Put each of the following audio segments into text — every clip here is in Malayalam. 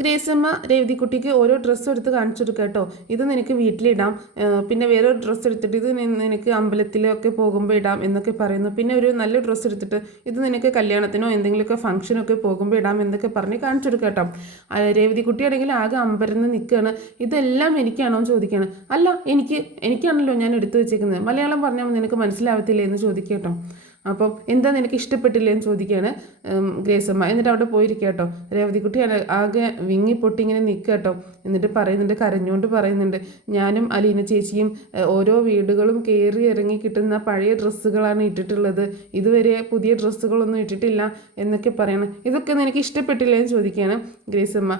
ഗ്രേസമ്മ രേവതിക്കുട്ടിക്ക് ഓരോ ഡ്രസ്സ് എടുത്ത് കാണിച്ചു കൊടുക്കുക കേട്ടോ. ഇത് നിനക്ക് വീട്ടിലിടാം, പിന്നെ വേറെ ഡ്രസ്സ് എടുത്തിട്ട് ഇത് നിനക്ക് അമ്പലത്തിലൊക്കെ പോകുമ്പോൾ ഇടാം എന്നൊക്കെ പറയുന്നു. പിന്നെ ഒരു നല്ല ഡ്രസ്സ് എടുത്തിട്ട് ഇത് നിനക്ക് കല്യാണത്തിനോ എന്തെങ്കിലുമൊക്കെ ഫംഗ്ഷനൊക്കെ പോകുമ്പോൾ ഇടാം എന്നൊക്കെ പറഞ്ഞ് കാണിച്ചു കൊടുക്കുക കേട്ടോ. രേവതിക്കുട്ടിയാണെങ്കിൽ ആകെ അമ്പരന്ന് നിൽക്കുകയാണ്. ഇതെല്ലാം എനിക്കാണോ എന്ന് ചോദിക്കുകയാണ്. അല്ല, എനിക്കാണല്ലോ ഞാൻ എടുത്തു വെച്ചേക്കുന്നത്, മലയാളം പറഞ്ഞാൽ നിനക്ക് മനസ്സിലാവത്തില്ലേ എന്ന് ചോദിക്കുക കേട്ടോ. അപ്പം എന്താ നിനക്ക് ഇഷ്ടപ്പെട്ടില്ലേ എന്ന് ചോദിക്കുകയാണ് ഗ്രേസമ്മ. എന്നിട്ട് അവിടെ പോയിരിക്കുക കേട്ടോ. രേവതിക്കുട്ടി ആകെ വിങ്ങി പൊട്ടി ഇങ്ങനെ നിൽക്കുക കേട്ടോ. എന്നിട്ട് പറയുന്നുണ്ട്, കരഞ്ഞുകൊണ്ട് പറയുന്നുണ്ട്, ഞാനും അലീന ചേച്ചിയും ഓരോ വീടുകളും കയറി ഇറങ്ങി കിട്ടുന്ന പഴയ ഡ്രസ്സുകളാണ് ഇട്ടിട്ടുള്ളത്, ഇതുവരെ പുതിയ ഡ്രസ്സുകളൊന്നും ഇട്ടിട്ടില്ല എന്നൊക്കെ പറയണം. ഇതൊക്കെ നിനക്ക് ഇഷ്ടപ്പെട്ടില്ലേ എന്ന് ചോദിക്കുകയാണ് ഗ്രേസമ്മ.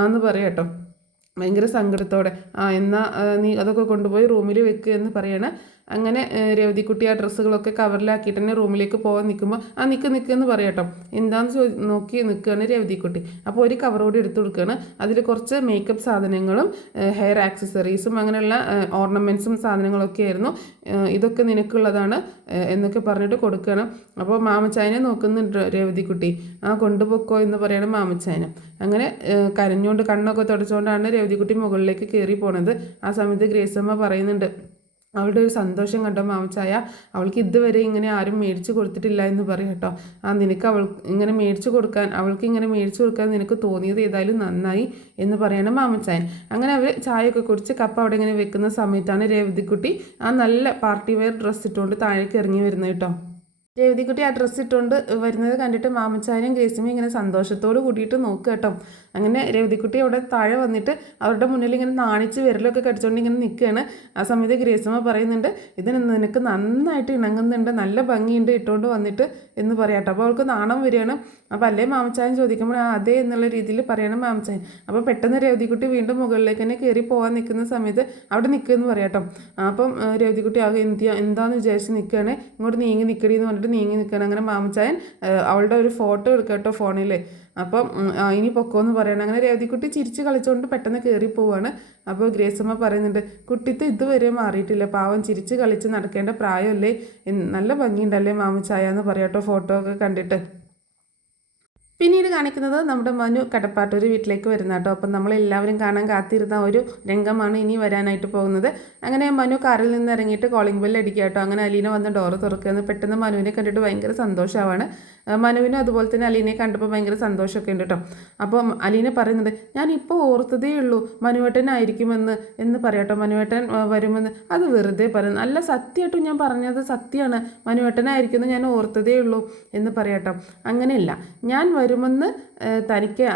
ആന്ന് പറയാം കേട്ടോ, ഭയങ്കര സങ്കടത്തോടെ. എന്നാൽ നീ അതൊക്കെ കൊണ്ടുപോയി റൂമിൽ വെക്കുക എന്ന് പറയണേ. അങ്ങനെ രേവതിക്കുട്ടി ആ ഡ്രസ്സുകളൊക്കെ കവറിലാക്കിയിട്ട് തന്നെ റൂമിലേക്ക് പോകാൻ നിൽക്കുമ്പോൾ നിൽക്കുമെന്ന് പറയാം കേട്ടോ. എന്താണെന്ന് നോക്കി നിൽക്കുകയാണ് രേവതിക്കുട്ടി. അപ്പോൾ ഒരു കവറോട് എടുത്തു കൊടുക്കുകയാണ്. അതിൽ കുറച്ച് മേക്കപ്പ് സാധനങ്ങളും ഹെയർ ആക്സസറീസും അങ്ങനെയുള്ള ഓർണമെൻറ്റ്സും സാധനങ്ങളൊക്കെ ആയിരുന്നു. ഇതൊക്കെ നിനക്കുള്ളതാണ് എന്നൊക്കെ പറഞ്ഞിട്ട് കൊടുക്കുകയാണ്. അപ്പോൾ മാമച്ചായനെ നോക്കുന്നുണ്ട് രേവതിക്കുട്ടി. കൊണ്ടുപോക്കോ എന്ന് പറയണം മാമച്ചായനെ. അങ്ങനെ കരഞ്ഞുകൊണ്ട് കണ്ണൊക്കെ തുടച്ചുകൊണ്ടാണ് രേവതിക്കുട്ടി മുകളിലേക്ക് കയറി പോണത്. ആ സമയത്ത് ഗ്രേസമ്മ പറയുന്നുണ്ട്, അവളുടെ ഒരു സന്തോഷം കണ്ടോ മാമച്ചായ, അവൾക്ക് ഇതുവരെ ഇങ്ങനെ ആരും മേടിച്ചു കൊടുത്തിട്ടില്ല എന്ന് പറയും കേട്ടോ. നിനക്ക് അവൾക്ക് ഇങ്ങനെ മേടിച്ചു കൊടുക്കാൻ നിനക്ക് തോന്നിയത് ഏതായാലും നന്നായി എന്ന് പറയണം മാമച്ചായൻ. അങ്ങനെ അവർ ചായയൊക്കെ കുടിച്ച് കപ്പ് അവിടെ ഇങ്ങനെ വെക്കുന്ന സമയത്താണ് രേവതിക്കുട്ടി നല്ല പാർട്ടി വെയർ ഡ്രസ്സ് ഇട്ടുകൊണ്ട് താഴേക്ക് ഇറങ്ങി വരുന്നത് കേട്ടോ. രേവതിക്കുട്ടി ആ ഡ്രസ്സ് ഇട്ടുകൊണ്ട് വരുന്നത് കണ്ടിട്ട് മാമച്ചായനും ഗ്രേസിമയും ഇങ്ങനെ സന്തോഷത്തോട് കൂടിയിട്ട് നോക്കുക കേട്ടോ. അങ്ങനെ രേവതിക്കുട്ടി അവിടെ താഴെ വന്നിട്ട് അവരുടെ മുന്നിൽ ഇങ്ങനെ നാണിച്ച് വിരലൊക്കെ കടിച്ചുകൊണ്ട് ഇങ്ങനെ നിൽക്കുകയാണ്. ആ സമയത്ത് ഗ്രേസിമ പറയുന്നുണ്ട്, ഇതിന് നിനക്ക് നന്നായിട്ട് ഇണങ്ങുന്നുണ്ട്, നല്ല ഭംഗിയുണ്ട് ഇട്ടുകൊണ്ട് വന്നിട്ട് എന്ന് പറയാം കേട്ടോ. അപ്പോൾ അവൾക്ക് നാണം വരികയാണ്. അപ്പോൾ അല്ലേ മാമച്ചായൻ ചോദിക്കുമ്പോൾ അതെ എന്നുള്ള രീതിയിൽ പറയണം മാമച്ചായൻ. അപ്പോൾ പെട്ടെന്ന് രേവതിക്കുട്ടി വീണ്ടും മുകളിലേക്ക് തന്നെ കയറി പോകാൻ നിൽക്കുന്ന സമയത്ത് അവിടെ നിൽക്കുമെന്ന് പറയാം കേട്ടോ. അപ്പം രേവതിക്കുട്ടി ആകെ എന്താണെന്ന് വിചാരിച്ച് നിൽക്കുകയാണ്. ഇങ്ങോട്ട് നീങ്ങി നിൽക്കടി എന്ന് പറഞ്ഞിട്ട് നീങ്ങി നിൽക്കുകയാണ്. അങ്ങനെ മാമച്ചായൻ അവളുടെ ഒരു ഫോട്ടോ എടുക്കുക കേട്ടോ ഫോണിൽ. അപ്പം ഇനി പൊക്കോന്ന് പറയണം. അങ്ങനെ രേവതിക്കുട്ടി ചിരിച്ച് കളിച്ചുകൊണ്ട് പെട്ടെന്ന് കയറി പോവുകയാണ്. അപ്പോൾ ഗ്രേസമ്മ പറയുന്നുണ്ട്, കുട്ടിത്തെ ഇതുവരെ മാറിയിട്ടില്ല, പാവം ചിരിച്ച് കളിച്ച് നടക്കേണ്ട പ്രായമല്ലേ, നല്ല ഭംഗിയുണ്ടല്ലേ മാമച്ചായ എന്ന് പറയാട്ടോ ഫോട്ടോ ഒക്കെ കണ്ടിട്ട്. പിന്നീട് കാണിക്കുന്നത് നമ്മുടെ മനു കടപ്പാട്ടൂർ വീട്ടിലേക്ക് വരുന്ന കേട്ടോ. അപ്പം നമ്മളെല്ലാവരും കാണാൻ കാത്തിരുന്ന ഒരു രംഗമാണ് ഇനി വരാനായിട്ട് പോകുന്നത്. അങ്ങനെ മനു കാറിൽ നിന്ന് ഇറങ്ങിയിട്ട് കോളിംഗ് ബെല്ല് അടിക്കുക കേട്ടോ. അങ്ങനെ അലീന വന്ന് ഡോറ് തുറക്കുകയെന്ന് പെട്ടെന്ന് മനുവിനെ കണ്ടിട്ട് ഭയങ്കര സന്തോഷമാണ്. മനുവിനും അതുപോലെ തന്നെ അലീനയെ കണ്ടപ്പോൾ ഭയങ്കര സന്തോഷമൊക്കെ ഉണ്ട് കേട്ടോ. അപ്പം അലീന പറയുന്നുണ്ട്, ഞാനിപ്പോൾ ഓർത്തതേ ഉള്ളൂ മനുവേട്ടനായിരിക്കുമെന്ന് എന്ന് പറയാട്ടോ. മനുവേട്ടൻ വരുമെന്ന് അത് വെറുതെ പറയുന്നു, അല്ല സത്യമായിട്ടും ഞാൻ പറഞ്ഞത് സത്യമാണ്, മനുവേട്ടനായിരിക്കുമെന്ന് ഞാൻ ഓർത്തതേ ഉള്ളൂ എന്ന് പറയാട്ടോ. അങ്ങനെയല്ല, ഞാൻ വരുമെന്ന് തനിക്ക്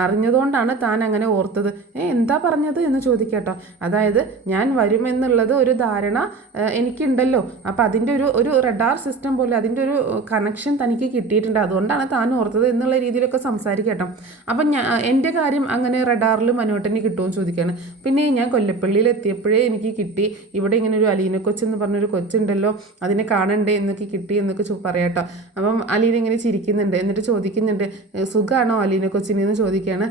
അറിഞ്ഞതുകൊണ്ടാണ് താൻ അങ്ങനെ ഓർത്തത്. എന്താ പറഞ്ഞത് എന്ന് ചോദിക്കട്ടോ. അതായത് ഞാൻ വരുമെന്നുള്ളത് ഒരു ധാരണ എനിക്കുണ്ടല്ലോ, അപ്പോൾ അതിൻ്റെ ഒരു റഡാർ സിസ്റ്റം പോലെ അതിൻ്റെ ഒരു കണക്ഷൻ തനിക്ക് കിട്ടിയിട്ടുണ്ട്, അതുകൊണ്ടാണ് താൻ ഓർത്തത് എന്നുള്ള രീതിയിലൊക്കെ സംസാരിക്കട്ടോ. അപ്പം എൻ്റെ കാര്യം അങ്ങനെ റഡാറിൽ മനുവേട്ടന് കിട്ടുമെന്ന് ചോദിക്കുകയാണ്. പിന്നെ ഞാൻ കൊല്ലപ്പള്ളിയിൽ എത്തിയപ്പോഴേ എനിക്ക് കിട്ടി, ഇവിടെ ഇങ്ങനെ ഒരു അലീന കൊച്ചെന്ന് പറഞ്ഞൊരു കൊച്ചുണ്ടല്ലോ, അതിനെ കാണണ്ടേ എന്നൊക്കെ കിട്ടി എന്നൊക്കെ പറയാട്ടോ. അപ്പം അലീന ഇങ്ങനെ ചിരിക്കുന്നുണ്ട്. എന്നിട്ട് ചോദിക്കുന്നുണ്ട്, സുഖമാണോ അലീന കൊച്ചിനെന്ന് ചോദിക്കുകയാണ്.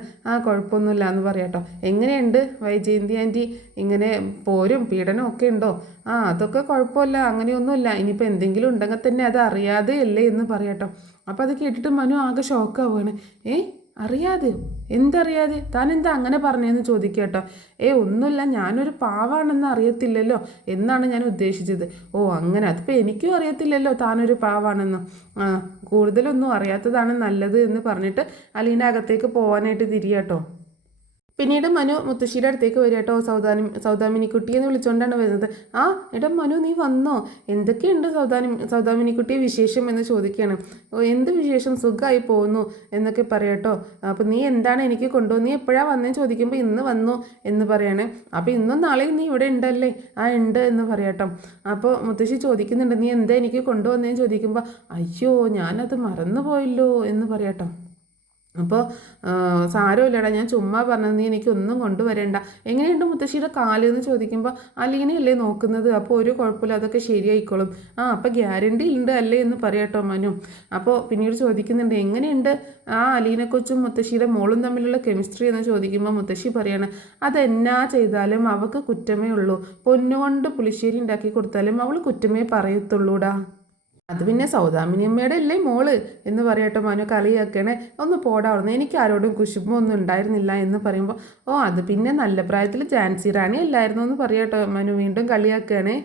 കുഴപ്പമൊന്നുമില്ല എന്ന് പറയാട്ടോ. എങ്ങനെയുണ്ട് വൈജയന്തി ആൻറ്റി, ഇങ്ങനെ പോരും പീഡനം ഒക്കെ ഉണ്ടോ? അതൊക്കെ കുഴപ്പമില്ല, അങ്ങനെയൊന്നുമില്ല, ഇനിയിപ്പോൾ എന്തെങ്കിലും ഉണ്ടെങ്കിൽ തന്നെ അത് അറിയാതെ അല്ലേ എന്ന് പറയാട്ടോ. അപ്പോൾ അത് കേട്ടിട്ട് മനു ആകെ ഷോക്കാവുകയാണ്. അറിയാതെയോ? എന്തറിയാതെ? താൻ എന്താ അങ്ങനെ പറഞ്ഞതെന്ന് ചോദിക്കുക കേട്ടോ. ഒന്നുമില്ല, ഞാനൊരു പാവാണെന്ന് അറിയത്തില്ലല്ലോ എന്നാണ് ഞാൻ ഉദ്ദേശിച്ചത്. അങ്ങനെ, അതിപ്പോൾ എനിക്കും അറിയത്തില്ലല്ലോ താനൊരു പാവാണെന്ന്. കൂടുതലൊന്നും അറിയാത്തതാണ് നല്ലത് എന്ന് പറഞ്ഞിട്ട് അലീന അകത്തേക്ക് പോകാനായിട്ട് തിരിയാട്ടോ. പിന്നീട് മനു മുത്തശ്ശിയുടെ അടുത്തേക്ക് വരിക കേട്ടോ. സൗദാമിനിക്കുട്ടി എന്ന് വിളിച്ചുകൊണ്ടാണ് വരുന്നത്. എടാ മനു, നീ വന്നോ? എന്തൊക്കെയുണ്ട് സൗദാമിനിക്കുട്ടിയെ വിശേഷം എന്ന് ചോദിക്കുകയാണ്. എന്ത് വിശേഷം, സുഖമായി പോകുന്നു എന്നൊക്കെ പറയാട്ടോ. അപ്പോൾ നീ എന്താണ് എനിക്ക് കൊണ്ടുവന്ന്, നീ എപ്പോഴാണ് വന്നതെന്ന് ചോദിക്കുമ്പോൾ ഇന്ന് വന്നു എന്ന് പറയണേ. അപ്പോൾ ഇന്നും നാളെയും നീ ഇവിടെ ഉണ്ടല്ലേ? ഉണ്ട് എന്ന് പറയാട്ടോ. അപ്പോൾ മുത്തശ്ശി ചോദിക്കുന്നുണ്ട്, നീ എന്താ എനിക്ക് കൊണ്ടുവന്നതെന്ന് ചോദിക്കുമ്പോൾ അയ്യോ ഞാനത് മറന്നുപോയല്ലോ എന്ന് പറയാട്ടോ. അപ്പോൾ സാരമില്ലടാ, ഞാൻ ചുമ്മാ പറഞ്ഞത്, നീ എനിക്കൊന്നും കൊണ്ടുവരേണ്ട. എങ്ങനെയുണ്ട് മുത്തശ്ശിയുടെ കാല് എന്ന് ചോദിക്കുമ്പോൾ അലീനയല്ലേ നോക്കുന്നത്, അപ്പോൾ ഒരു കുഴപ്പമില്ല, അതൊക്കെ ശരിയായിക്കോളും. അപ്പോൾ ഗ്യാരണ്ടി ഉണ്ട് അല്ലേ എന്ന് പറയാട്ടോ മനു. അപ്പോൾ പിന്നീട് ചോദിക്കുന്നുണ്ട്, എങ്ങനെയുണ്ട് അലീന കൊച്ചും മുത്തശ്ശിയുടെ മോളും തമ്മിലുള്ള കെമിസ്ട്രി എന്ന് ചോദിക്കുമ്പോൾ മുത്തശ്ശി പറയാണ്, അതെന്നാ ചെയ്താലും അവൾക്ക് കുറ്റമേ ഉള്ളൂ, പൊന്നുകൊണ്ട് പുളിശ്ശേരി ഉണ്ടാക്കി കൊടുത്താലും അവൾ കുറ്റമേ പറയത്തുള്ളൂടാ. അത് പിന്നെ സൗദാമിനിയമ്മയുടെ അല്ലേ മോള് എന്ന് പറയട്ടോ മനു കളിയാക്കണേ. ഒന്ന് പോടാവുന്നു, എനിക്ക് ആരോടും കുശുമ്പൊന്നും ഉണ്ടായിരുന്നില്ല എന്ന് പറയുമ്പോൾ ഓ അത് പിന്നെ നല്ല പ്രായത്തിൽ ജാൻസി റാണി അല്ലായിരുന്നു എന്ന് പറയട്ടോ മനു വീണ്ടും കളിയാക്കണേ.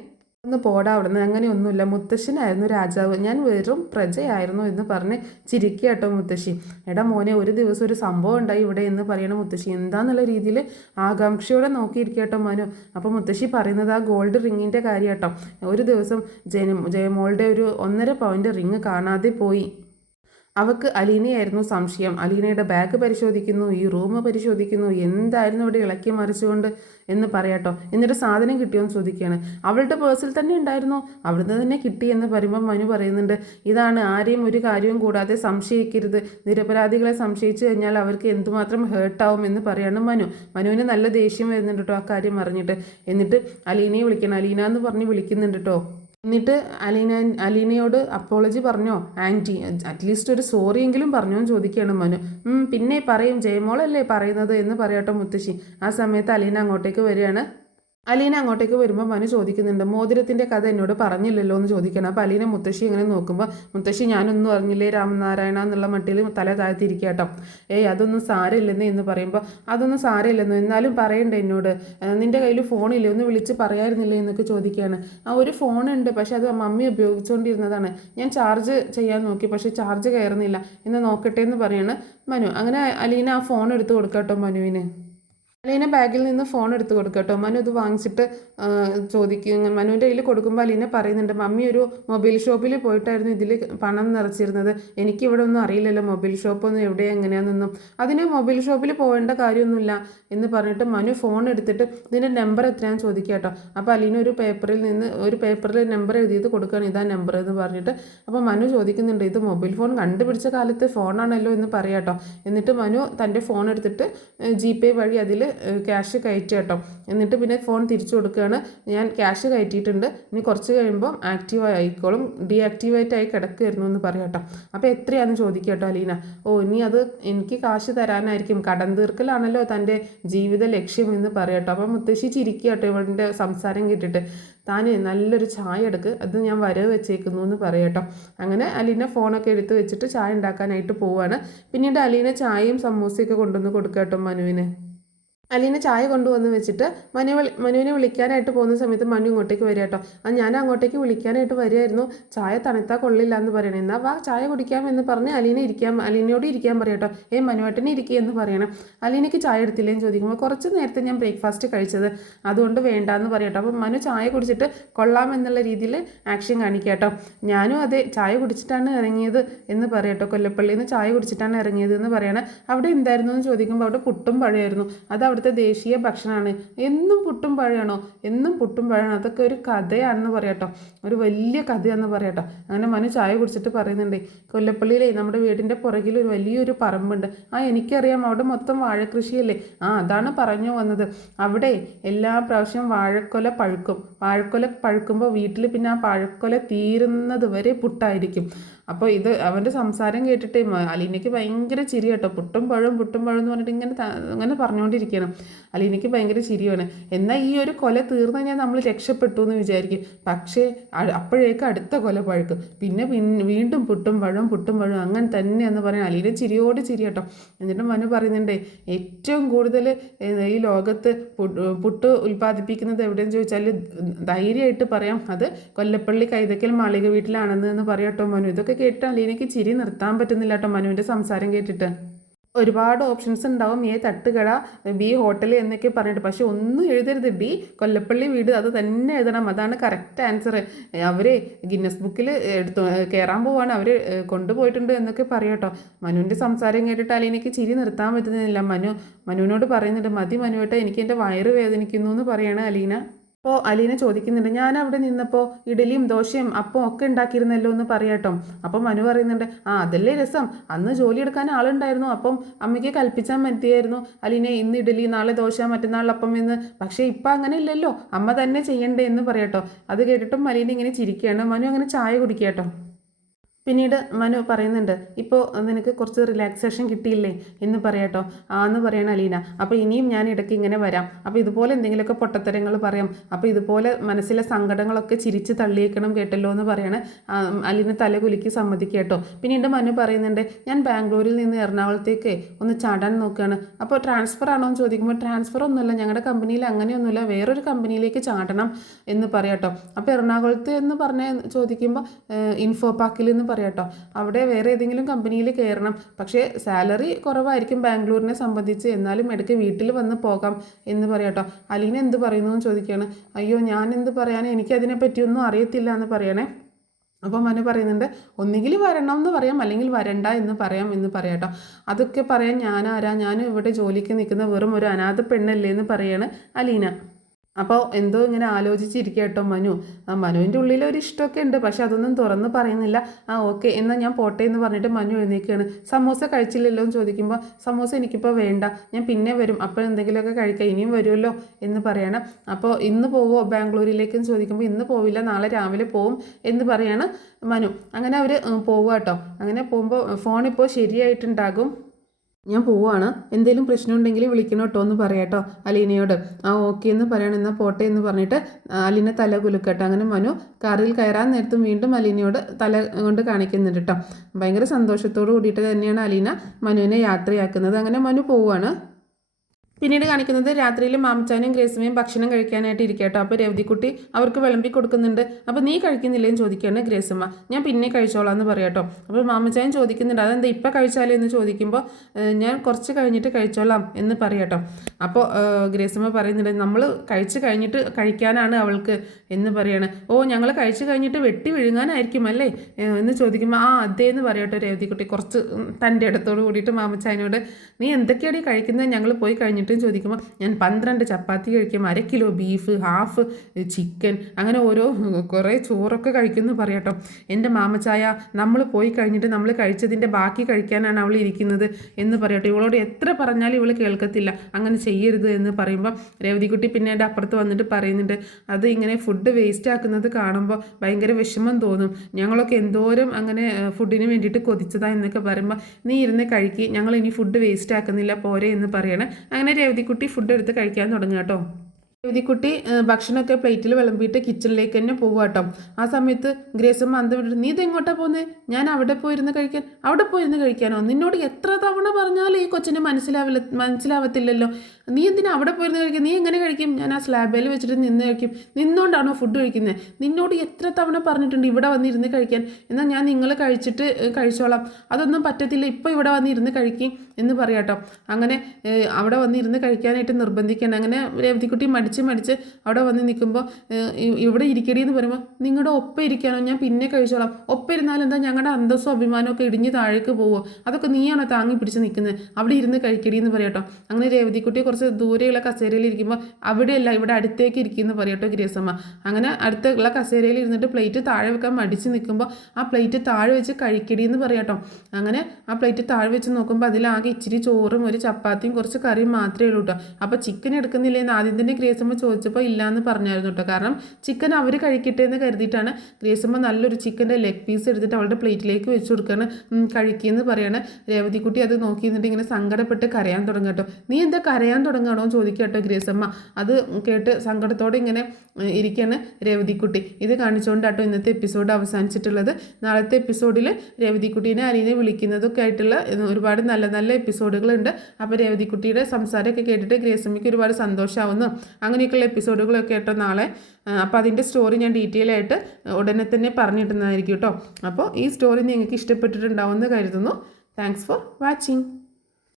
ഒന്ന് പോടാ അവിടുന്ന്, അങ്ങനെയൊന്നുമില്ല, മുത്തശ്ശനായിരുന്നു രാജാവ്, ഞാൻ വെറും പ്രജയായിരുന്നു എന്ന് പറഞ്ഞ് ചിരിക്കുക കേട്ടോ മുത്തശ്ശി. എടാ മോനെ, ഒരു ദിവസം ഒരു സംഭവം ഉണ്ടായി ഇവിടെ എന്ന് പറയണ മുത്തശ്ശി എന്താന്നുള്ള രീതിയിൽ ആകാംക്ഷയോടെ നോക്കിയിരിക്കുക കേട്ടോ മനു. അപ്പോൾ മുത്തശ്ശി പറയുന്നത് ആ ഗോൾഡ് റിങ്ങിൻ്റെ കാര്യം കേട്ടോ. ഒരു ദിവസം ജയമോളുടെ ഒരു 1.5 പവൻ്റെ റിങ് കാണാതെ പോയി. അവൾക്ക് അലീനയായിരുന്നു സംശയം. അലീനയുടെ ബാഗ് പരിശോധിക്കുന്നു, ഈ റൂം പരിശോധിക്കുന്നു, എന്തായിരുന്നു ഇവിടെ ഇളക്കി മറിച്ചുകൊണ്ട് എന്ന് പറയാട്ടോ. എന്നിട്ട് സാധനം കിട്ടിയോന്ന് ചോദിക്കുകയാണ്. അവളുടെ പേഴ്സിൽ തന്നെ ഉണ്ടായിരുന്നു, അവിടുന്ന് തന്നെ കിട്ടി എന്ന് പറയുമ്പോൾ മനു പറയുന്നുണ്ട്, ഇതാണ് ആരെയും ഒരു കാര്യവും കൂടാതെ സംശയിക്കരുത്, നിരപരാധികളെ സംശയിച്ചു കഴിഞ്ഞാൽ അവർക്ക് എന്തുമാത്രം ഹേർട്ടാവും എന്ന് പറയാണ് മനു. മനുവിന് നല്ല ദേഷ്യം വരുന്നുണ്ട് കേട്ടോ ആ കാര്യം അറിഞ്ഞിട്ട്. എന്നിട്ട് അലീനയെ വിളിക്കണം, അലീന എന്ന് പറഞ്ഞ് വിളിക്കുന്നുണ്ട് കേട്ടോ. എന്നിട്ട് അലീനയോട് അപ്പോളജി പറഞ്ഞോ ആൻറ്റി, അറ്റ്ലീസ്റ്റ് ഒരു സോറി എങ്കിലും പറഞ്ഞോ എന്ന് ചോദിക്കുകയാണ് മനു. പിന്നെ പറയും, ജയമോളല്ലേ പറയുന്നത് എന്ന് പറയാട്ടോ മുത്തശ്ശി. ആ സമയത്ത് അലീന അങ്ങോട്ടേക്ക് വരികയാണ്. അലീന അങ്ങോട്ടേക്ക് വരുമ്പോൾ മനു ചോദിക്കുന്നുണ്ട്, മോതിരത്തിൻ്റെ കഥ എന്നോട് പറഞ്ഞില്ലല്ലോ എന്ന് ചോദിക്കണം. അപ്പോൾ അലീന മുത്തശ്ശി ഇങ്ങനെ നോക്കുമ്പോൾ, മുത്തശ്ശി ഞാനൊന്നും അറിഞ്ഞില്ലേ രാമനാരായണ എന്നുള്ള മട്ടിൽ തല താഴ്ത്തിയിരിക്കുക കേട്ടോ. അതൊന്നും സാരമില്ലെന്ന് എന്ന് പറയുമ്പോൾ, അതൊന്നും സാരമില്ലെന്നോ, എന്നാലും പറയണ്ടേ എന്നോട്, നിൻ്റെ കയ്യിൽ ഫോണില്ലേ, ഒന്ന് വിളിച്ച് പറയായിരുന്നില്ലേ എന്നൊക്കെ ചോദിക്കുകയാണ്. ഒരു ഫോണുണ്ട്, പക്ഷെ അത് മമ്മി ഉപയോഗിച്ചുകൊണ്ടിരുന്നതാണ്, ഞാൻ ചാർജ് ചെയ്യാൻ നോക്കി പക്ഷേ ചാർജ് കയറുന്നില്ല, എന്ന് നോക്കട്ടെ എന്ന് പറയാണ് മനു. അങ്ങനെ അലീന ആ ഫോൺ എടുത്ത് കൊടുക്കട്ടോ മനുവിന്. അലീന ബാഗിൽ നിന്ന് ഫോൺ എടുത്ത് കൊടുക്കുക കേട്ടോ. മനു ഇത് വാങ്ങിച്ചിട്ട് ചോദിക്കും. മനുവിൻ്റെ കയ്യിൽ കൊടുക്കുമ്പോൾ അലീന പറയുന്നുണ്ട്, മമ്മി ഒരു മൊബൈൽ ഷോപ്പിൽ പോയിട്ടായിരുന്നു ഇതിൽ പണം നിറച്ചിരുന്നത്, എനിക്കിവിടെ ഒന്നും അറിയില്ലല്ലോ മൊബൈൽ ഷോപ്പൊന്നും എവിടെ എങ്ങനെയാണെന്നൊന്നും, അതിന് മൊബൈൽ ഷോപ്പിൽ പോകേണ്ട കാര്യമൊന്നുമില്ല എന്ന് പറഞ്ഞിട്ട് മനു ഫോൺ എടുത്തിട്ട് ഇതിൻ്റെ നമ്പർ എത്രയാണെന്ന് ചോദിക്കുക കേട്ടോ. അപ്പോൾ അലീന ഒരു പേപ്പറിൽ നമ്പർ എഴുതിയത് കൊടുക്കുകയാണ്, ഇതാ നമ്പർ എന്ന് പറഞ്ഞിട്ട്. അപ്പോൾ മനു ചോദിക്കുന്നുണ്ട്, ഇത് മൊബൈൽ ഫോൺ കണ്ടുപിടിച്ച കാലത്ത് ഫോണാണല്ലോ എന്ന് പറയാം കേട്ടോ. എന്നിട്ട് മനു തൻ്റെ ഫോൺ എടുത്തിട്ട് GPay വഴി അതിൽ ക്യാഷ് കയറ്റി കേട്ടോ. എന്നിട്ട് പിന്നെ ഫോൺ തിരിച്ചു കൊടുക്കുകയാണ്, ഞാൻ ക്യാഷ് കയറ്റിയിട്ടുണ്ട്, ഇനി കുറച്ച് കഴിയുമ്പോൾ ആക്റ്റീവ് ആയിക്കോളും, ഡീആക്റ്റീവേറ്റ് ആയി കിടക്കുമായിരുന്നു എന്ന് പറയാം കേട്ടോ. അപ്പോൾ എത്രയാണെന്ന് ചോദിക്കുക കേട്ടോ അലീന. ഇനി അത് എനിക്ക് കാശ് തരാനായിരിക്കും, കടം തീർക്കലാണല്ലോ തൻ്റെ ജീവിത ലക്ഷ്യം എന്ന് പറയാം കേട്ടോ. അപ്പോൾ മുത്തശ്ശി ചിരിക്കുക കേട്ടോ ഇവളുടെ സംസാരം കേട്ടിട്ട്. താൻ നല്ലൊരു ചായ എടുക്ക്, അത് ഞാൻ വരവ് വെച്ചേക്കുന്നു എന്ന് പറയാം കേട്ടോ. അങ്ങനെ അലീന ഫോണൊക്കെ എടുത്ത് വെച്ചിട്ട് ചായ ഉണ്ടാക്കാനായിട്ട് പോവുകയാണ്. പിന്നീട് അലീന ചായയും സമൂസയൊക്കെ കൊണ്ടുവന്ന് കൊടുക്കുക കേട്ടോ മനുവിന്. അലീന ചായ കൊണ്ടുവന്ന് വെച്ചിട്ട് മനുവിനെ വിളിക്കാനായിട്ട് പോകുന്ന സമയത്ത് മനു ഇങ്ങോട്ടേക്ക് വരിക കേട്ടോ. ഞാൻ അങ്ങോട്ടേക്ക് വിളിക്കാനായിട്ട് വരികയായിരുന്നു, ചായ തണുത്താൽ കൊള്ളില്ല എന്ന് പറയണേ. എന്നാൽ വാ ചായ കുടിക്കാം എന്ന് പറഞ്ഞ് അലീനയോട് ഇരിക്കാൻ പറയാം കേട്ടോ. മനുവേട്ടനെ ഇരിക്കുക എന്ന് പറയണം. അലീനയ്ക്ക് ചായ എടുത്തില്ലേന്ന് ചോദിക്കുമ്പോൾ, കുറച്ച് നേരത്തെ ഞാൻ ബ്രേക്ക്ഫാസ്റ്റ് കഴിച്ചത്, അതുകൊണ്ട് വേണ്ടാന്ന് പറയാം കേട്ടോ. അപ്പോൾ മനു ചായ കുടിച്ചിട്ട് കൊള്ളാം എന്നുള്ള രീതിയിൽ ആക്ഷൻ കാണിക്കുക കേട്ടോ. ഞാനും അതെ ചായ കുടിച്ചിട്ടാണ് ഇറങ്ങിയത് എന്ന് പറയാം കേട്ടോ. കൊല്ലപ്പള്ളിയിൽ നിന്ന് ചായ കുടിച്ചിട്ടാണ് ഇറങ്ങിയത് എന്ന് പറയണം. അവിടെ എന്തായിരുന്നു എന്ന് ചോദിക്കുമ്പോൾ, അവിടെ പുട്ടും പഴമായിരുന്നു, അത് അവിടുത്തെ ദേശീയ ഭക്ഷണമാണ്. എന്നും പുട്ടും പഴമാണോ? എന്നും പുട്ടും പഴമാണ്, അതൊക്കെ ഒരു കഥയാണെന്ന് പറയാട്ടോ, ഒരു വലിയ കഥയാണെന്ന് പറയാട്ടോ. അങ്ങനെ മനു ചായ കുടിച്ചിട്ട് പറയുന്നുണ്ട്, കൊല്ലപ്പള്ളിയിലേ നമ്മുടെ വീടിൻ്റെ പുറകിൽ ഒരു വലിയൊരു പറമ്പുണ്ട്, എനിക്കറിയാം, അവിടെ മൊത്തം വാഴക്കൃഷിയല്ലേ, അതാണ് പറഞ്ഞു വന്നത്. അവിടെ എല്ലാ പ്രാവശ്യവും വാഴക്കൊല പഴുക്കുമ്പോൾ വീട്ടിൽ പിന്നെ ആ പഴക്കൊല തീരുന്നത് വരെ പുട്ടായിരിക്കും. അപ്പോൾ ഇത് അവൻ്റെ സംസാരം കേട്ടിട്ടേ അലീനയ്ക്ക് ഭയങ്കര ചിരി കേട്ടോ. പുട്ടും പഴം എന്ന് പറഞ്ഞിട്ട് ഇങ്ങനെ പറഞ്ഞുകൊണ്ടിരിക്കണം. അലീനയ്ക്ക് ഭയങ്കര ചിരിയാണ്. എന്നാൽ ഈ ഒരു കൊല തീർന്നു കഴിഞ്ഞാൽ നമ്മൾ രക്ഷപ്പെട്ടു എന്ന് വിചാരിക്കും. പക്ഷേ അപ്പോഴേക്ക് അടുത്ത കൊല പഴുക്കും, പിന്നെ വീണ്ടും പുട്ടും പഴം അങ്ങനെ തന്നെയെന്ന് പറയാൻ അലീന ചിരിയോട് ചിരി കേട്ടോ. എന്നിട്ട് മനു പറയുന്നുണ്ട്, ഏറ്റവും കൂടുതൽ ഈ ലോകത്ത് പുട്ട് ഉൽപ്പാദിപ്പിക്കുന്നത് എവിടെയെന്ന് ചോദിച്ചാൽ ധൈര്യമായിട്ട് പറയാം, അത് കൊല്ലപ്പള്ളി കൈതക്കൽ മാളിക വീട്ടിലാണെന്ന് പറയാട്ടോ മനു. ഇതൊക്കെ കേട്ട് അലീനയ്ക്ക് ചിരി നിർത്താൻ പറ്റുന്നില്ല കേട്ടോ മനുവിൻ്റെ സംസാരം കേട്ടിട്ട്. ഒരുപാട് ഓപ്ഷൻസ് ഉണ്ടാവും, തട്ടുകട, B ഹോട്ടൽ എന്നൊക്കെ പറഞ്ഞിട്ട്, പക്ഷെ ഒന്നും എഴുതരുത്, D കൊല്ലപ്പള്ളി വീട്, അത് തന്നെ എഴുതണം, അതാണ് കറക്റ്റ് ആൻസർ. അവർ ഗിന്നസ് ബുക്കിൽ കയറാൻ പോവാണ്, അവർ കൊണ്ടുപോയിട്ടുണ്ട് എന്നൊക്കെ പറയാട്ടോ. മനുവിൻ്റെ സംസാരം കേട്ടിട്ട് അലീനയ്ക്ക് ചിരി നിർത്താൻ പറ്റുന്നില്ല. മനുവിനോട് പറയുന്നുണ്ട്, മതി മനുവേട്ട, എനിക്ക് എൻ്റെ വയറ് വേദനിക്കുന്നു എന്ന് പറയാണ് അലീന. അപ്പോൾ അലീന ചോദിക്കുന്നുണ്ട്, ഞാൻ അവിടെ നിന്നപ്പോൾ ഇഡലിയും ദോശയും അപ്പം ഒക്കെ ഉണ്ടാക്കിയിരുന്നല്ലോ എന്ന് പറയാട്ടോ. അപ്പോൾ മനു പറയുന്നുണ്ട്, അതല്ലേ രസം, അന്ന് ജോലിയെടുക്കാൻ ആളുണ്ടായിരുന്നു, അപ്പം അമ്മയ്ക്ക് കൽപ്പിച്ചാൽ മതിയായിരുന്നു, അലീനെ ഇന്ന് ഇഡലി നാളെ ദോശ മറ്റന്നാൾ അപ്പം എന്ന്. പക്ഷേ ഇപ്പം അങ്ങനെ ഇല്ലല്ലോ, അമ്മ തന്നെ ചെയ്യണ്ടേ എന്ന് പറയാട്ടോ. അത് കേട്ടിട്ടും അലീന ഇങ്ങനെ ചിരിക്കുകയാണ്. മനു അങ്ങനെ ചായ കുടിക്കുക കേട്ടോ. പിന്നീട് മനു പറയുന്നുണ്ട്, ഇപ്പോൾ നിനക്ക് കുറച്ച് റിലാക്സേഷൻ കിട്ടിയില്ലേ എന്ന് പറയാട്ടോ. എന്ന് പറയണ അലീന. അപ്പോൾ ഇനിയും ഞാൻ ഇടയ്ക്ക് ഇങ്ങനെ വരാം, അപ്പോൾ ഇതുപോലെ എന്തെങ്കിലുമൊക്കെ പൊട്ടത്തരങ്ങൾ പറയാം, അപ്പോൾ ഇതുപോലെ മനസ്സിലെ സങ്കടങ്ങളൊക്കെ ചിരിച്ച് തള്ളിയേക്കണം കേട്ടല്ലോ എന്ന് പറയണേ. അലീന തലകുലുക്കി സമ്മതിക്കുക കേട്ടോ. പിന്നീട് മനു പറയുന്നുണ്ട്, ഞാൻ ബാംഗ്ലൂരിൽ നിന്ന് എറണാകുളത്തേക്ക് ഒന്ന് ചാടാൻ നോക്കുകയാണ്. അപ്പോൾ ട്രാൻസ്ഫർ ആണോ എന്ന് ചോദിക്കുമ്പോൾ ട്രാൻസ്ഫർ ഒന്നുമില്ല, ഞങ്ങളുടെ കമ്പനിയിൽ അങ്ങനെയൊന്നുമില്ല, വേറൊരു കമ്പനിയിലേക്ക് ചാടണം എന്ന് പറയാട്ടോ. അപ്പോൾ എറണാകുളത്ത് എന്ന് പറഞ്ഞ ചോദിക്കുമ്പോൾ ഇൻഫോ പാർക്കിൽ എന്ന് പറയാട്ടോ. അവിടെ വേറെ ഏതെങ്കിലും കമ്പനിയിൽ കയറണം, പക്ഷേ സാലറി കുറവായിരിക്കും ബാംഗ്ലൂരിനെ സംബന്ധിച്ച്, എന്നാലും ഇടയ്ക്ക് വീട്ടിൽ വന്ന് പോകാം എന്ന് പറയാട്ടോ. അലീന എന്ത് പറയുന്നു എന്ന് ചോദിക്കുകയാണ്. അയ്യോ ഞാൻ എന്ത് പറയാൻ, എനിക്കതിനെ പറ്റിയൊന്നും അറിയത്തില്ല എന്ന് പറയണേ. അപ്പോൾ മനു പറയുന്നുണ്ട്, ഒന്നുകിൽ വരണം എന്ന് പറയാം, അല്ലെങ്കിൽ വരണ്ട എന്ന് പറയാം എന്ന് പറയാട്ടോ. അതൊക്കെ പറയാൻ ഞാനാരാ, ഞാൻ ഇവിടെ ജോലിക്ക് നിൽക്കുന്ന വെറും ഒരു അനാഥ പെണ്ണല്ലേ എന്ന് പറയാണ് അലീന. അപ്പോൾ എന്തോ ഇങ്ങനെ ആലോചിച്ചിരിക്കുക കേട്ടോ മനു. മനുവിൻ്റെ ഉള്ളിൽ ഒരു ഇഷ്ടമൊക്കെ ഉണ്ട്, പക്ഷെ അതൊന്നും തുറന്ന് പറയുന്നില്ല. ഓക്കെ എന്നാൽ ഞാൻ പോട്ടെ എന്ന് പറഞ്ഞിട്ട് മനു എഴുന്നേൽക്കുകയാണ്. സമോസ കഴിച്ചില്ലല്ലോ എന്ന് ചോദിക്കുമ്പോൾ സമോസ എനിക്കിപ്പോൾ വേണ്ട, ഞാൻ പിന്നെ വരും, അപ്പോൾ എന്തെങ്കിലുമൊക്കെ കഴിക്കാം, ഇനിയും വരുമല്ലോ എന്ന് പറയണം. അപ്പോൾ ഇന്ന് പോവോ ബാംഗ്ലൂരിലേക്ക് എന്ന് ചോദിക്കുമ്പോൾ ഇന്ന് പോവില്ല, നാളെ രാവിലെ പോവും എന്ന് പറയാണ് മനു. അങ്ങനെ അവർ പോവുക കേട്ടോ. അങ്ങനെ പോകുമ്പോൾ ഫോണിപ്പോൾ ശരിയായിട്ടുണ്ടാകും, ഞാൻ പോവാണ്, എന്തെങ്കിലും പ്രശ്നമുണ്ടെങ്കിൽ വിളിക്കണം കേട്ടോ എന്ന് പറയാട്ടോ അലീനയോട്. ഓക്കെ എന്ന് പറയണം, എന്നാൽ പോട്ടെ എന്ന് പറഞ്ഞിട്ട് അലീന തല കുലുക്കട്ടോ. അങ്ങനെ മനു കാറിൽ കയറാൻ നേരത്തും വീണ്ടും അലീനയോട് തല കൊണ്ട് കാണിക്കുന്നുണ്ട് കേട്ടോ. ഭയങ്കര സന്തോഷത്തോടു കൂടിയിട്ട് തന്നെയാണ് അലീന മനുവിനെ യാത്രയാക്കുന്നത്. അങ്ങനെ മനു പോവുകയാണ്. പിന്നീട് കാണിക്കുന്നത് രാത്രിയിൽ മാമച്ചാനും ഗ്രേസുമയും ഭക്ഷണം കഴിക്കാനായിട്ട് ഇരിക്കട്ടോ. അപ്പോൾ രവതിക്കുട്ടി അവർക്ക് വിളമ്പി കൊടുക്കുന്നുണ്ട്. അപ്പോൾ നീ കഴിക്കുന്നില്ലേന്ന് ചോദിക്കുകയാണ് ഗ്രേസുമ്മ. ഞാൻ പിന്നെ കഴിച്ചോളാം എന്ന് പറയാട്ടോ. അപ്പോൾ മാമച്ചാൻ ചോദിക്കുന്നുണ്ട്, അതെന്താ ഇപ്പം കഴിച്ചാലോ എന്ന് ചോദിക്കുമ്പോൾ ഞാൻ കുറച്ച് കഴിഞ്ഞിട്ട് കഴിച്ചോളാം എന്ന് പറയാട്ടോ. അപ്പോൾ ഗ്രേസുമ്മ പറയുന്നുണ്ട്, നമ്മൾ കഴിച്ച് കഴിഞ്ഞിട്ട് കഴിക്കാനാണ് അവൾക്ക് എന്ന് പറയാണ്. ഞങ്ങൾ കഴിച്ച് കഴിഞ്ഞിട്ട് വെട്ടി വിഴുങ്ങാനായിരിക്കും അല്ലേ എന്ന് ചോദിക്കുമ്പോൾ അതേ എന്ന് പറയാട്ടോ രവതിക്കുട്ടി കുറച്ച് തൻ്റെ ഇടത്തോട് കൂടിയിട്ട് മാമച്ചാനോട്. നീ എന്തൊക്കെയാണ് കഴിക്കുന്നത്, ഞങ്ങൾ പോയി കഴിഞ്ഞിട്ട് ചോദിക്കുമ്പോൾ ഞാൻ 12 ചപ്പാത്തി കഴിക്കും, 1/2 കിലോ ബീഫ്, ഹാഫ് ചിക്കൻ, അങ്ങനെ കുറേ ചോറൊക്കെ കഴിക്കുമെന്ന് പറയാട്ടോ. എൻ്റെ മാമച്ചായ നമ്മൾ പോയി കഴിഞ്ഞിട്ട് നമ്മൾ കഴിച്ചതിൻ്റെ ബാക്കി കഴിക്കാനാണ് അവൾ ഇരിക്കുന്നത് എന്ന് പറയട്ടെ. ഇവളോട് എത്ര പറഞ്ഞാലും ഇവൾ കേൾക്കത്തില്ല, അങ്ങനെ ചെയ്യരുത് എന്ന് പറയുമ്പോൾ രവതിക്കുട്ടി പിന്നെ എൻ്റെ അപ്പുറത്ത് വന്നിട്ട് പറയുന്നുണ്ട്, അത് ഇങ്ങനെ ഫുഡ് വേസ്റ്റ് ആക്കുന്നത് കാണുമ്പോൾ ഭയങ്കര വിഷമം തോന്നും, ഞങ്ങളൊക്കെ എന്തോരം അങ്ങനെ ഫുഡിന് വേണ്ടിയിട്ട് കൊതിച്ചതാ എന്നൊക്കെ പറയുമ്പോൾ നീ ഇരുന്ന് കഴിക്കി, ഞങ്ങൾ ഇനി ഫുഡ് വേസ്റ്റ് ആക്കുന്നില്ല പോരെ എന്ന് പറയണേ. അങ്ങനെ രവതിക്കുട്ടി ഫുഡ് എടുത്ത് കഴിക്കാൻ തുടങ്ങുക കേട്ടോ. രവതിക്കുട്ടി ഭക്ഷണമൊക്കെ പ്ലേറ്റിൽ വിളമ്പിയിട്ട് കിച്ചണിലേക്ക് തന്നെ പോകുക കേട്ടോ. ആ സമയത്ത് ഗ്രേസമ്മ അന്തം വിട്ടിട്ട്, നീ ഇതെങ്ങോട്ടാണ് പോകുന്നത്, ഞാൻ അവിടെ പോയിരുന്ന് കഴിക്കാനോ, നിന്നോട് എത്ര തവണ പറഞ്ഞാലും ഈ കൊച്ചിനെ മനസ്സിലാവത്തില്ലല്ലോ, നീ എന്തിനാ അവിടെ പോയിരുന്ന് കഴിക്കും, നീ എങ്ങനെ കഴിക്കും, ഞാൻ ആ സ്ലാബിൽ വെച്ചിട്ട് നിന്ന് കഴിക്കും, നിന്നോണ്ടാണോ ഫുഡ് കഴിക്കുന്നത്, നിന്നോട് എത്ര തവണ പറഞ്ഞിട്ടുണ്ട് ഇവിടെ വന്നിരുന്ന് കഴിക്കാൻ, എന്നാൽ ഞാൻ നിങ്ങൾ കഴിച്ചിട്ട് കഴിച്ചോളാം, അതൊന്നും പറ്റത്തില്ല, ഇപ്പോൾ ഇവിടെ വന്നിരുന്ന് കഴിക്കും എന്ന് പറയാട്ടോ. അങ്ങനെ അവിടെ വന്നിരുന്ന് കഴിക്കാനായിട്ട് നിർബന്ധിക്കണം. അങ്ങനെ രവതിക്കുട്ടി മടിച്ച് അവിടെ വന്ന് നിൽക്കുമ്പോൾ ഇവിടെ ഇരിക്കടി എന്ന് പറയുമ്പോൾ നിങ്ങളുടെ ഒപ്പം ഇരിക്കാനോ, ഞാൻ പിന്നെ കഴിച്ചോളാം, ഒപ്പം ഇരുന്നാൽ എന്താ ഞങ്ങളുടെ അന്തസ്സും അഭിമാനമൊക്കെ ഇടിഞ്ഞ് താഴേക്ക് പോവോ, അതൊക്കെ നീയാണോ താങ്ങി പിടിച്ച് നിൽക്കുന്നത്, അവിടെ ഇരുന്ന് കഴിക്കടി എന്ന് പറയാട്ടോ. അങ്ങനെ രവതിക്കുട്ടി കുറച്ച് ദൂരെയുള്ള കസേരയിൽ ഇരിക്കുമ്പോൾ അവിടെയല്ല ഇവിടെ അടുത്തേക്ക് ഇരിക്കുമെന്ന് പറയട്ടോ ഗ്രേസമ്മ. അങ്ങനെ അടുത്തുള്ള കസേരയിൽ ഇരുന്നിട്ട് പ്ലേറ്റ് താഴെ വെക്കാൻ മടിച്ച് നിൽക്കുമ്പോൾ ആ പ്ലേറ്റ് താഴെ വെച്ച് കഴിക്കടി എന്ന് പറയാട്ടോ. അങ്ങനെ ആ പ്ലേറ്റ് താഴെ വെച്ച് നോക്കുമ്പോൾ അതിലാകെ ഇച്ചിരി ചോറും ഒരു ചപ്പാത്തിയും കുറച്ച് കറിയും മാത്രമേ ഉള്ളൂ കേട്ടോ. അപ്പോൾ ചിക്കൻ എടുക്കുന്നില്ലേ എന്ന് ആദ്യം തന്നെ ഗ്രേസമ്മ ചോദിച്ചപ്പോൾ ഇല്ലയെന്ന് പറഞ്ഞായിരുന്നു കേട്ടോ. കാരണം ചിക്കൻ അവർ കഴിക്കട്ടെ എന്ന് കരുതിയിട്ടാണ് ഗ്രേസമ്മ നല്ലൊരു ചിക്കൻ്റെ ലെഗ് പീസ് എടുത്തിട്ട് അവളുടെ പ്ലേറ്റിലേക്ക് വെച്ച് കൊടുക്കുകയാണ്. കഴിക്കുകയെന്ന് പറയാണ്. രവതിക്കുട്ടി അത് നോക്കി നിന്നിട്ട് ഇങ്ങനെ സങ്കടപ്പെട്ട് കരയാൻ തുടങ്ങും കേട്ടോ. നീ എന്താ കരയാൻ തുടങ്ങണോ എന്ന് ചോദിക്കുക കേട്ടോ ഗ്രേസമ്മ. അത് കേട്ട് സങ്കടത്തോടെ ഇങ്ങനെ ഇരിക്കുകയാണ് രവതിക്കുട്ടി. ഇത് കാണിച്ചുകൊണ്ടാട്ടോ ഇന്നത്തെ എപ്പിസോഡ് അവസാനിച്ചിട്ടുള്ളത്. നാളത്തെ എപ്പിസോഡിൽ രവതിക്കുട്ടീനെ അലീനെ വിളിക്കുന്നതൊക്കെ ആയിട്ടുള്ള ഒരുപാട് നല്ല നല്ല എപ്പിസോഡുകളുണ്ട്. അപ്പോൾ രവതിക്കുട്ടിയുടെ സംസാരമൊക്കെ കേട്ടിട്ട് ഗ്രേസമ്മയ്ക്ക് ഒരുപാട് സന്തോഷമാവുന്നു. അങ്ങനെയൊക്കെയുള്ള എപ്പിസോഡുകളൊക്കെ കേട്ടോ നാളെ. അപ്പോൾ അതിൻ്റെ സ്റ്റോറി ഞാൻ ഡീറ്റെയിൽ ആയിട്ട് ഉടനെ തന്നെ പറഞ്ഞിട്ടുന്നതായിരിക്കും കേട്ടോ. അപ്പോൾ ഈ സ്റ്റോറി നിങ്ങൾക്ക് ഇഷ്ടപ്പെട്ടിട്ടുണ്ടാവുമെന്ന് കരുതുന്നു. Thanks for watching.